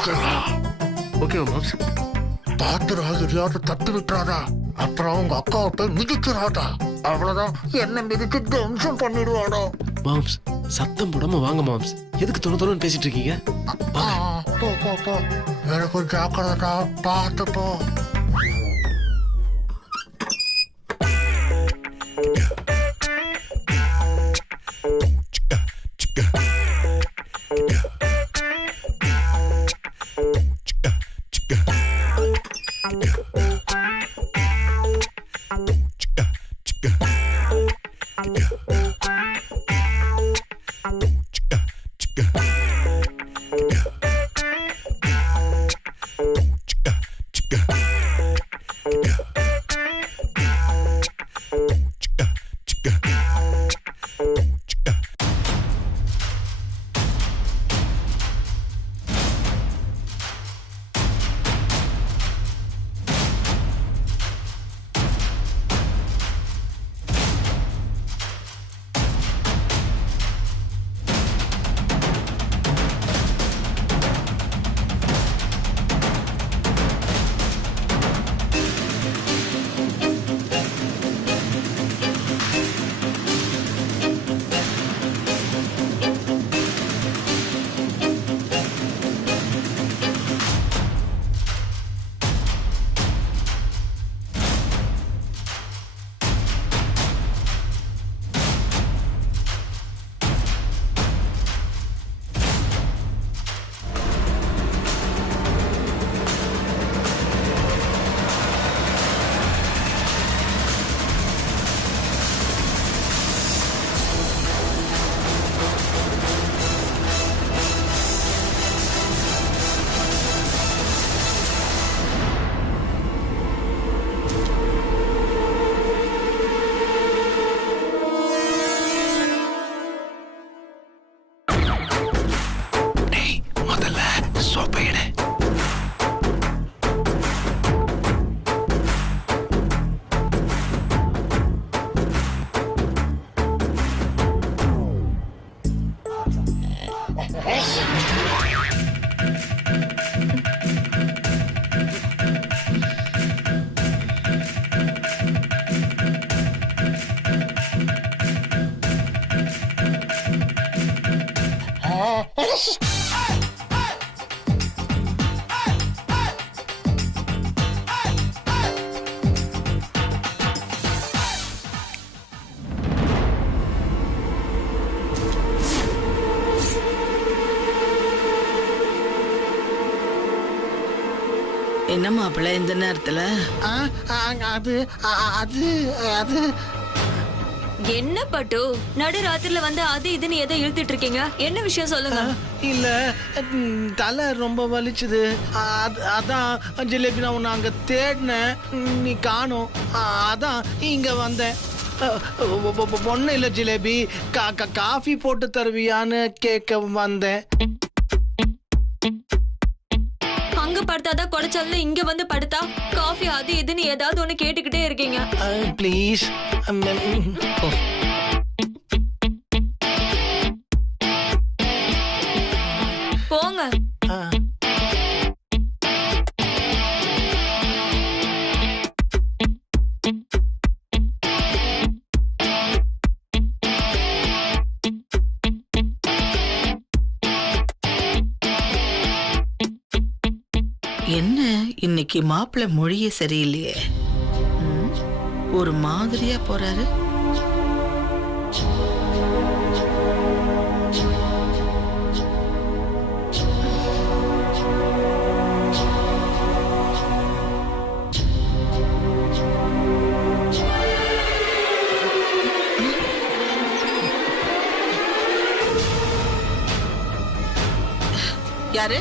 ஓகேவா? ஓகேவா மாம்ஸ்? பாத்திரம் எதையாவது தட்டு விட்டுறாதா, அப்புறம் உங்க அக்காவை போய் மிதிக்கிறாதா, அவ்வளவுதான். என்ன மிதிச்சு டென்ஷன் பண்ணிடுவாடா. மாம்ஸ் சத்தம் போடாம வாங்க மாம்ஸ். எதுக்கு தொண்ணு பேசிட்டு இருக்கீங்க? போ. எனக்கு ஜாக்கிரதா, பார்த்து போ. என்ன மாப்பிள்ள இந்த நேரத்துல? அது அது அது என்ன பட்டு நடு ராத்திரில வந்து அது இதுன்னு ஏதோ இழுத்துட்டு இருக்கீங்க? என்ன விஷயம் சொல்லுங்க. இல்ல தலை ரொம்ப வலிச்சுது, அதான் ஜிலேபி நான் உன்னை அங்க தேடினேன், நீ காணோம், அதான் இங்க வந்தேன். ஒன்னும் இல்ல ஜிலேபி, காஃபி போட்டு தருவியான்னு கேட்க வந்தேன். அங்க படுத்தாதான் குடைச்சல்ல, இங்க வந்து படுத்தா காஃபி அது இதுன்னு ஏதாவது ஒண்ணு கேட்டுக்கிட்டே இருக்கீங்க. ப்ளீஸ் போங்க. என்ன இன்னைக்கு மாப்பிள்ளை மொழியே சரியில்லையே, ஒரு மாதிரியா போறாரு. யாரு?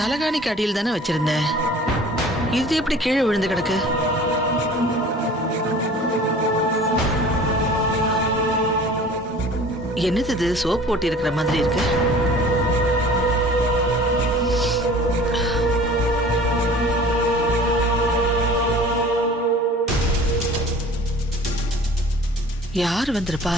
தலகாணிக்கு அடியில் தானே வச்சிருந்தேன். இது எப்படி கீழே விழுந்து கிடக்கு? என்னது இது? சோப் போட்டு இருக்கிற மாதிரி இருக்கு. யார் வந்திருப்பா?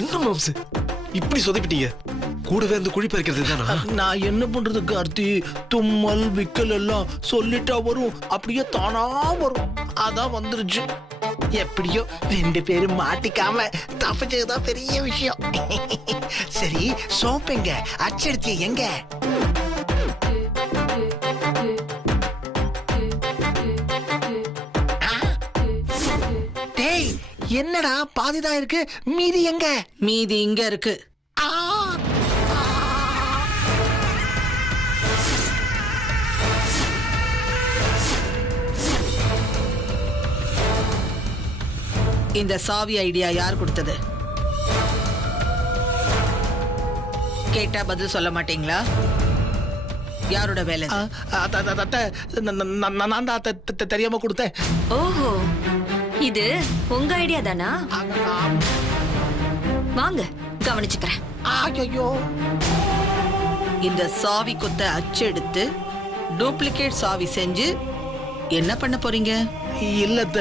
என்ன மாம்ஸ் இப்படி சொதப்பிட்டீங்க? கூடவே அந்த குழி பறிக்கிறது தானா? நான் என்ன பண்றது கார்த்தி? தும்மல் விக்கல் எல்லாம் சொல்லிட்டா வரும், அப்படியே தானா வரும். அதான் வந்துருச்சு. எப்படியோ 2 பேரும் மாட்டிக்காம தப்பிச்சதுதான் பெரிய விஷயம். சரி, சோப் எங்க? அச்சடிச்சி எங்க? டேய், என்னடா பாதிதான் இருக்கு, மீதி எங்க? மீதி இங்க இருக்கு. இந்த சாவி ஐடியா யார் கொடுத்தது? கேட்டா பதில் சொல்ல மாட்டீங்களா? யாரோட வேலை? நான் தான் தெரியாம கொடுத்தேன். ஓஹோ, இது உங்க ஐடியா தானா? வாங்க கவனிச்சுக்கிறேன். ஐயோ, இந்த சாவி கொத்த அச்செடுத்து டூப்ளிகேட் சாவி செஞ்சு என்ன பண்ண போறீங்க? இல்லத்த,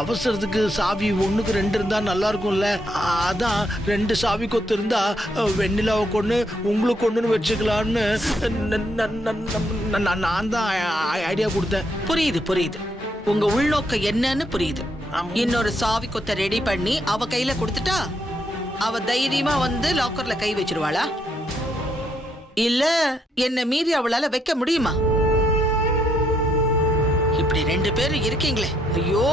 அவசரத்துக்கு சாவி 1க்கு 2 இருந்தா நல்லா இருக்கும்ல. அதான் 2 சாவி கொத்து இருந்தா வெண்ணிலாவை கொண்டு உங்களுக்கு கொண்டுன்னு வச்சுக்கலான்னு நான் தான் ஐடியா கொடுத்தேன். புரியுது புரியுது, உங்க உள்நோக்கம் என்னன்னு புரியுது. இன்னொரு சாவி கொத்த ரெடி பண்ணி அவ கையில கொடுத்துட்டா அவ தைரியமா வந்து லாக்கர்ல கை வச்சிருவாளா? இல்ல என்ன மீறி அவளால வைக்க முடியுமா? இப்படி 2 பேரும் இருக்கீங்களே, ஐயோ!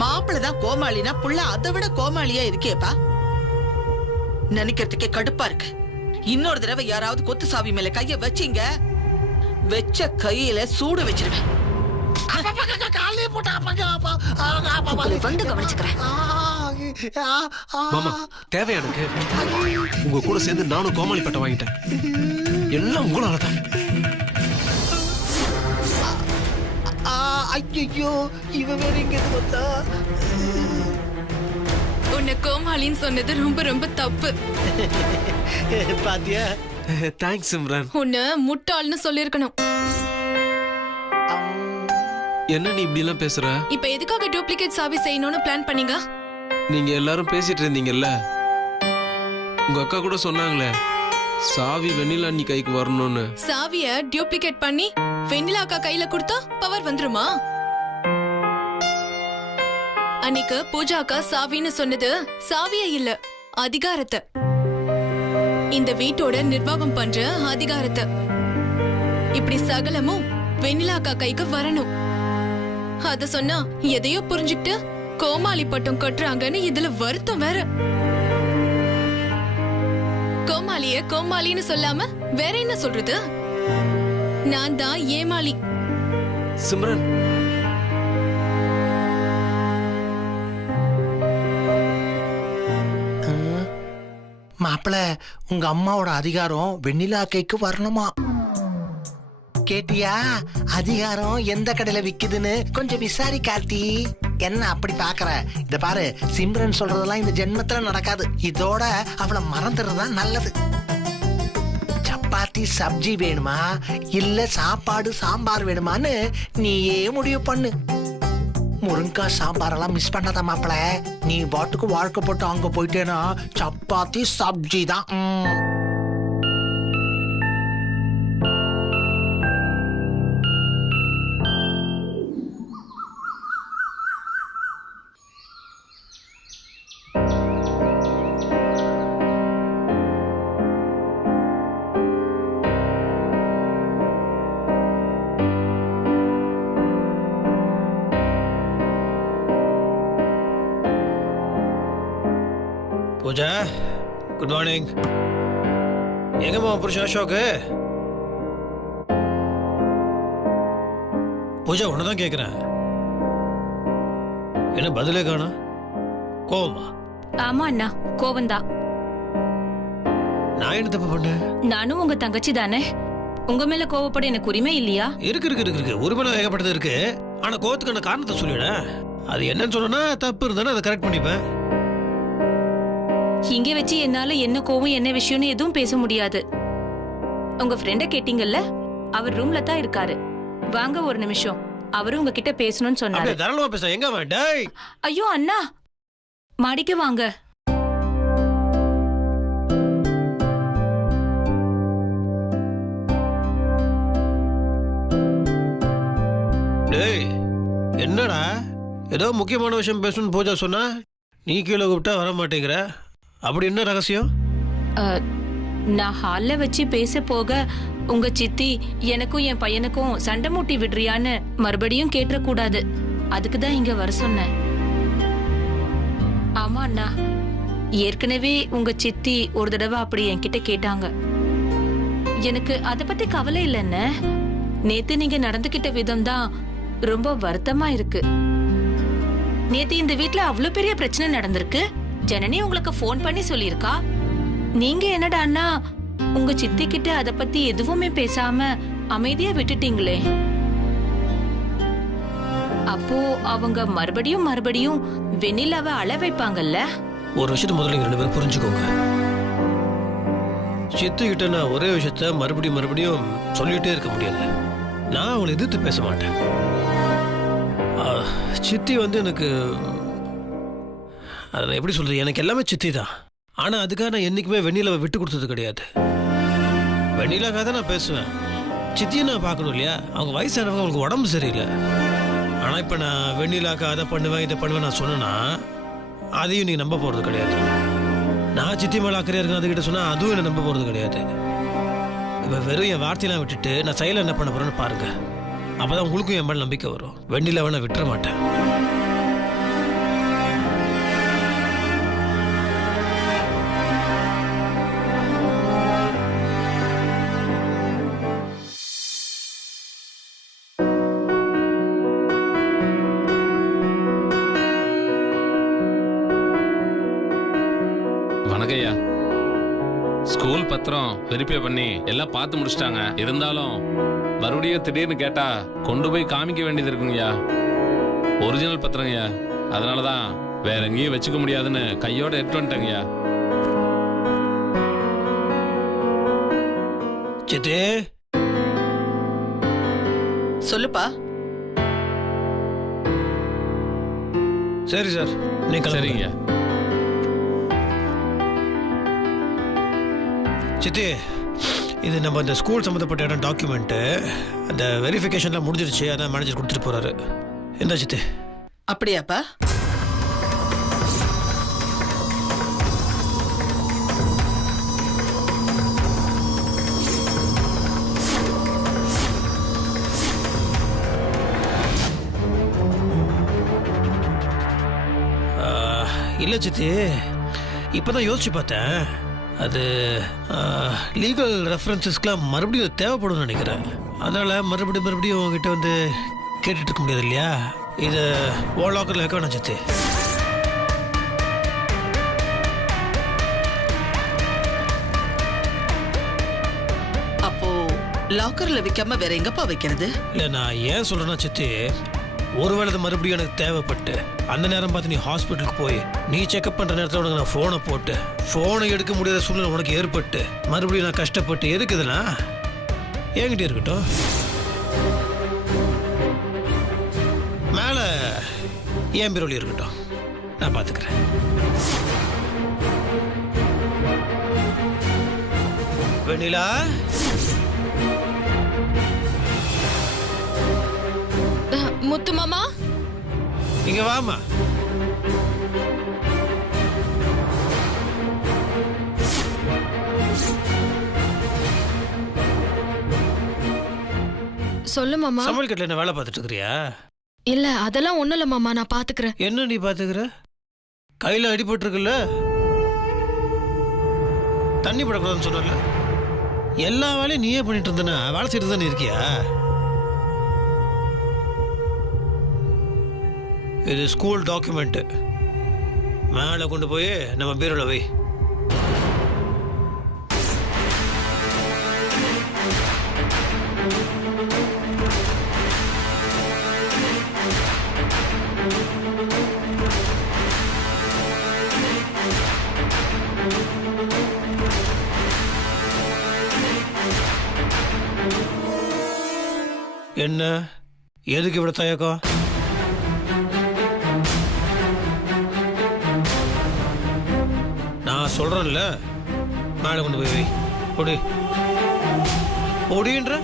மாப்பிள்ளதான் கோமாளினா புள்ள அதை விட கோமாளியா இருக்கேப்பா. நினைக்கிறதுக்கே கடுப்பா இருக்கு. இன்னொரு தடவை யாராவது கொத்து சாவி மேல கைய வச்சீங்க, வச்ச கையில சூடு வச்சிருவேன். வந்து கவனிச்சுக்கிறேன். மாமா, தேவை எனக்கு. உங்க கூட சேர்ந்து நானும் கோமாளி பட்டம் வாங்கிட்டேன். எல்லாம் உங்களாலதான். ஐயோ, இவ வேற இங்க வந்தா. உன்னை கோமாளின்னு சொன்னது ரொம்ப ரொம்ப தப்பு. பாத்தியா? தேங்க்ஸ் சிம்ரன். உன்னை முட்டாள்னு சொல்லிருக்கணும். என்ன நீ இப்படி எல்லாம் பேசுற? இப்ப எதுக்காக டூப்ளிகேட் சாவி செய்யணும்னு பிளான் பண்ணீங்க? நீங்க எல்லாரும் பேசிட்டு இருந்தீங்கல்ல, உங்க அக்கா கூட சொன்னாங்களே சாவி வெண்ணிலா நீ கைக்கு வரணும்னு. சாவிய டூப்ளிகேட் பண்ணி வெண்ணிலா அக்கா கையில கொடுத்தா பவர் வந்துருமா? அன்னைக்கு பூஜா அக்கா சாவின்னு சொன்னது சாவிய இல்ல, அதிகாரத்தை. இந்த வீட்டோட நிர்வாகம் பண்ற அதிகாரத்தை. இப்படி சகலமும் வெண்ணிலா அக்கா கைக்கு வரணும். அத சொன்னா எதையோ புரிஞ்சுக்கிட்டு கோமாளி பட்டம் கட்டுறாங்கன்னு இதுல வருத்தம் வேற. கோமாளிய கோமாளின்னு சொல்லாம வேற என்ன சொல்றது? நான் தான் ஏமாளி. சிம்ரன், மாப்பிள, உங்க அம்மாவோட அதிகாரம் வெண்ணிலா கைக்கு வரணுமா? கேட்டியா? அதிகாரம் எந்த கடையில விக்குதுன்னு கொஞ்சம் விசாரி கார்த்தி. என்ன அப்படி பாக்குற? இத பாரு, சிம்ரன் சொல்றதெல்லாம் இந்த ஜென்மத்துல நடக்காது. இதோட அவளை மறந்துடுறதா நல்லது. சப்பாத்தி சப்ஜி வேணுமா இல்ல சாப்பாடு சாம்பார் வேணுமான்னு நீயே முடிவு பண்ணு. முருங்கா சாம்பாரெல்லாம் மிஸ் பண்ணாத மாப்பிள. நீ பாட்டுக்கு வாழ்க்கை போட்டு அங்க போயிட்டேன்னா சப்பாத்தி சப்ஜி தான். Pooja, good morning. எங்கம்மா புருஷன் அசோக்கு? பூஜா உன்னதான் கேக்குறேன். என்ன பதிலே காணோம்? கோவமா? ஆமா அண்ணா, கோவம்தான். நான் என்ன தப்பு பண்ணேன்? நானும் உங்க தங்கச்சி தானே, உங்க மேல கோவப்பட எனக்கு உரிமை இல்லையா? இருக்கு உரிமை ஏகப்பட்டது இருக்கு. ஆனா கோவத்துக்கான காரணத்தை சொல்லிட. அது என்னன்னு சொன்னா தப்பு இருந்தாலும் அதை கரெக்ட் பண்ணிப்பேன். இங்க வச்சு என்னால என்ன கோவம் என்ன விஷயம்னு எதுவும் பேச முடியாது. உங்க ஃப்ரெண்ட கேட்டீங்கல்ல, அவர் ரூம்ல தான் இருக்காரு. வாங்க ஒரு நிமிஷம், அவரு உங்ககிட்ட பேசணும்னு சொன்னாரு. தாராளமா பேச. எங்க வேண்டாய்? ஐயோ அண்ணா, மாடிக்கு வாங்க. டேய், என்னடா ஏதோ முக்கியமான விஷயம் பேசணும்னு பூஜா சொன்னா நீ கீழே கூப்பிட்டா வர மாட்டேங்கிற. அப்படி என்ன ரகசியம்? நான் ஹால்ல வச்சு பேச போக உங்க சித்தி எனக்கும் என் பையனுக்கும் சண்டை மூட்டி விடுறியான்னு மறுபடியும் கேட்டுற கூடாது, அதுக்கு தான் இங்க வர சொன்னேன். ஆமா அண்ணா, ஏற்கனவே உங்க சித்தி ஒரு தடவை அப்படி என்கிட்ட கேட்டாங்க. எனக்கு அத பத்தி கவலை இல்லைன்னு, நேத்து நீங்க நடந்துகிட்ட விதம் தான் ரொம்ப வருத்தமா இருக்கு. நேத்து இந்த வீட்ல அவ்வளவு பெரிய பிரச்சனை நடந்திருக்கு, ஜனனி உங்களுக்கு போன் பண்ணி சொல்லிருக்கா. நீங்க என்னடா அண்ணா உங்க சித்தி கிட்ட அத பத்தி எதுவுமே பேசாம அமைதியா விட்டுட்டீங்களே. அப்போ அவங்க மறுபடியும் வெண்ணிலாவை அழ வைப்பாங்கல்ல. ஒரு விஷயத்த முதல்ல ரெண்டு பேரும் புரிஞ்சுக்கோங்க. சித்து கிட்ட நான் ஒரே விஷயத்த மறுபடியும் சொல்லிட்டே இருக்க முடியாது. நான் அவளை எதிர்த்து பேச மாட்டேன். சித்தி எனக்கு அதை எப்படி சொல்றது, எனக்கு எல்லாமே சித்தி தான். ஆனா அதுக்காக நான் என்னைக்குமே வெண்ணிலாவை விட்டு கொடுத்தது கிடையாது. வெண்ணிலாக்காக தான் நான் பேசுவேன். சித்தியை நான் பார்க்கணும் இல்லையா? அவங்க வயசானவங்க, அவங்களுக்கு உடம்பு சரியில்லை. ஆனா இப்ப நான் வெண்ணிலாக்கு அதை பண்ணுவேன் இதை பண்ணுவேன் நான் சொன்னேன்னா அதையும் நீங்க நம்ப போறது கிடையாது. நான் சித்தி மேல அக்கறையா இருக்கேன் அதுகிட்ட சொன்னா அதுவும் என்ன நம்ப போறது கிடையாது. இப்ப வெறும் என் வார்த்தையெல்லாம் விட்டுட்டு நான் செயல என்ன பண்ண போறேன்னு பாருங்க. அப்பதான் உங்களுக்கும் என் மேல நம்பிக்கை வரும். வெண்ணிலாவை நான் விட்டுற மாட்டேன். வணக்கய்யா. ஸ்கூல் பத்திரம் வெரிஃபை பண்ணி எல்லாம் பார்த்து முடிச்சிட்டாங்க. இருந்தாலும் மறுபடியும் திடீர்னு கேட்டா கொண்டு போய் காமிக்க வேண்டியது இருக்குங்கய்யா. ஒரிஜினல் பத்திரங்கய்யா, அதனாலதான் வேற எங்கேயும் வச்சுக்க முடியாதுன்னு கையோட எடுத்து வந்துட்டேங்கய்யா. சித்தே, சொல்லுப்பா. சரி சார், நீங்க சரிங்கய்யா. சித்தி, இது நம்ம இந்த ஸ்கூல் சம்மந்தப்பட்ட இடம் டாக்குமெண்ட்டு, அந்த வெரிஃபிகேஷன்லாம் முடிஞ்சிருச்சு. அதான் மேனேஜர் கொடுத்துட்டு போறாரு. என்ன சித்தி? அப்படியாப்பா? இல்லை சித்தி, இப்போதான் யோசிச்சு பார்த்தேன். அது லீகல் ரெஃபரன்சஸ்க்கெலாம் மறுபடியும் தேவைப்படும் நினைக்கிறேன். அதனால் மறுபடியும் உங்ககிட்ட கேட்டுட்டு இருக்க முடியாது இல்லையா? இதை ஓ லாக்கரில் வைக்க வேணாம் சித்தி. அப்போ லாக்கர்ல வைக்காம வேற எங்கப்பா வைக்கிறது? இல்லை, நான் ஏன் சொல்கிறேன்னா சித்தி, ஒருவேளை அது மறுபடியும் எனக்கு தேவைப்பட்டு அந்த நேரம் பார்த்து நீ ஹாஸ்பிட்டலுக்கு போய் நீ செக்அப் பண்ணுற நேரத்தில் உனக்கு நான் ஃபோனை போட்டு ஃபோனை எடுக்க முடியாத சூழ்நிலை உனக்கு ஏற்பட்டு மறுபடியும் நான் கஷ்டப்பட்டு எதுக்கு இதெல்லாம் என்கிட்ட இருக்கட்டும். மேலே என் பீரோலி இருக்கட்டும், நான் பார்த்துக்கிறேன். வெண்ணிலா, முத்து மாமா, இங்க வாமா. சொல்லு மாமா. சமையல் கட்டில என்ன வேலை பார்த்துட்டு இருக்கிறியா? இல்ல, அதெல்லாம் ஒண்ணும் இல்ல மாமா, நான் பாத்துக்கிறேன். என்ன நீ பாத்துக்கிற? கையில அடிபட்டு இருக்குல்ல, தண்ணி படக்கூடாதுன்னு சொன்னல. எல்லா வேலையும் நீயே பண்ணிட்டு இருந்தனா வேலை செய்யறது தானே இருக்கியா? இது ஸ்கூல் டாக்குமெண்ட். மேலே கொண்டு போய் நம்ம பீரோல வை. என்ன எதுக்கு இவ்வளவு தயக்கம்? நான் சொல்றேன்ல, மேலே கொண்டு போய் வை. ஓடி ஓடின்ற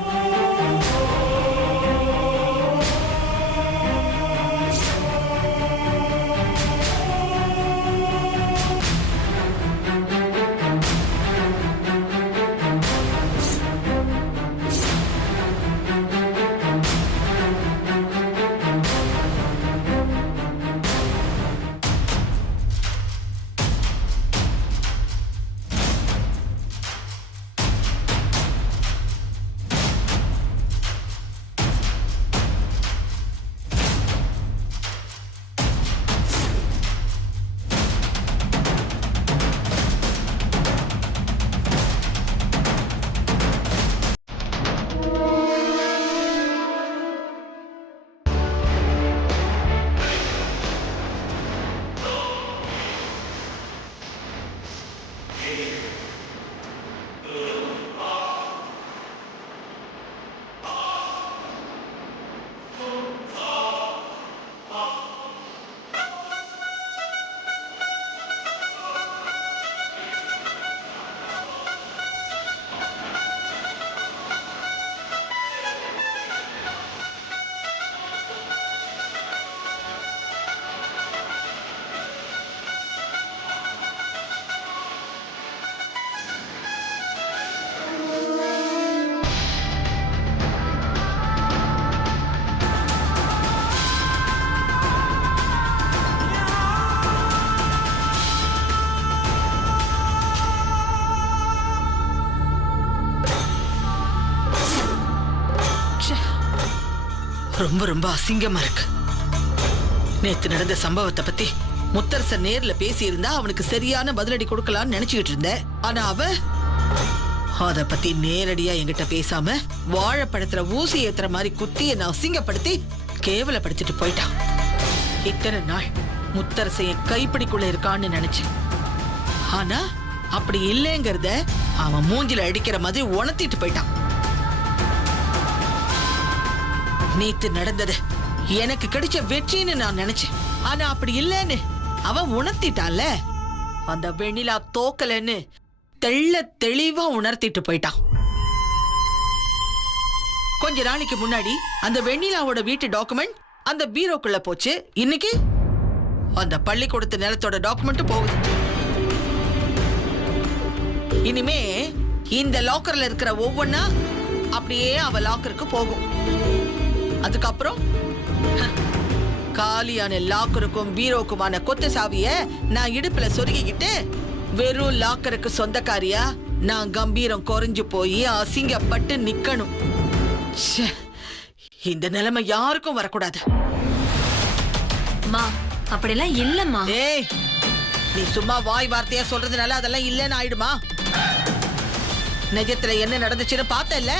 ரொம்ப ரொம்ப அசிங்கமா இருக்கு. நேத்து நடந்த சம்பவத்தை பத்தி முத்தரசன் நேர்ல பேசி இருந்தா அவனுக்கு சரியான பதிலடி கொடுக்கலாம்னு நினைச்சுக்கிட்டு இருந்தேன். ஆனா அவ அத பத்தி நேரடியா என்கிட்ட பேசாம வாழைப்பழத்துல ஊசி ஏத்துற மாதிரி குத்தி என்ன அசிங்கப்படுத்தி கேவலப்படுத்திட்டு போயிட்டான். இத்தனை நாள் முத்தரசன் என் கைப்பிடிக்குள்ள இருக்கான்னு நினைச்சேன். ஆனா அப்படி இல்லைங்கிறத அவன் மூஞ்சில அடிக்கிற மாதிரி உணர்த்திட்டு போயிட்டான். நேத்து நடந்தது எனக்கு கிடைச்ச வெற்றின்னு நான் நினைச்சேன். ஆனா அப்படி இல்லன்னு அவன் உணர்த்திட்டான்ல. அந்த வெண்ணிலா தோக்கலன்னு தெள்ள தெளிவா உணர்த்திட்டு போயிட்டான். கொஞ்ச நாளைக்கு முன்னாடி அந்த வெண்ணிலாவோட வீட்டு டாக்குமெண்ட் அந்த பீரோக்குள்ள போச்சு. இன்னைக்கு அந்த பள்ளிக்கூடத்து நிலத்தோட டாக்குமெண்ட் போகுது. இனிமே இந்த லாக்கர்ல இருக்கிற ஒவ்வொன்னா அப்படியே அவ லாக்கருக்கு போகும். அதுக்கப்புறம் காலியான லாக்கருக்கும் பீரோக்குமான கொத்த சாவிய நான் இடுப்புல சொருகிக்கிட்டு வெறும் லாக்கருக்கு சொந்தக்காரியா நான் கம்பீரம் குறைஞ்சு போய் அசிங்கப்பட்டு நிக்கணும். இந்த நிலைமை யாருக்கும் வரக்கூடாது. அப்படிலாம் இல்லம்மா. ஏய், நீ சும்மா வாய் வார்த்தையா சொல்றதுனால அதெல்லாம் இல்லன்னு ஆயிடுமா? நிஜத்துல என்ன நடந்துச்சுன்னு பார்த்தல.